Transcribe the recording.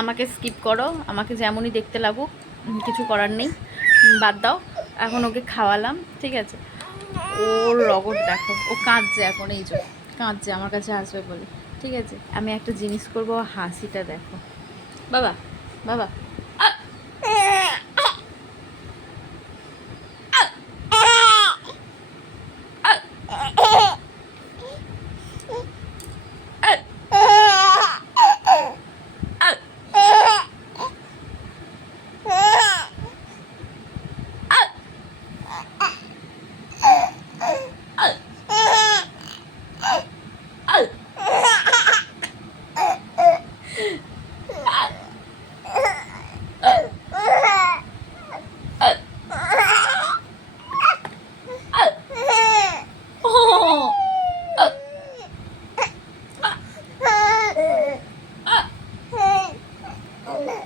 আমাকে স্কিপ করো, আমাকে যেমনই দেখতে লাগুক, কিছু করার নেই, বাদ দাও। এখন ওকে খাওয়ালাম, ঠিক আছে। ওর রগট দেখো, ও কাঁদছে এখন, এই যে কাঁদছে আমার কাছে আসবে বলে, ঠিক আছে। আমি একটা জিনিস করবো, হাসিটা দেখো। বাবা, বাবা,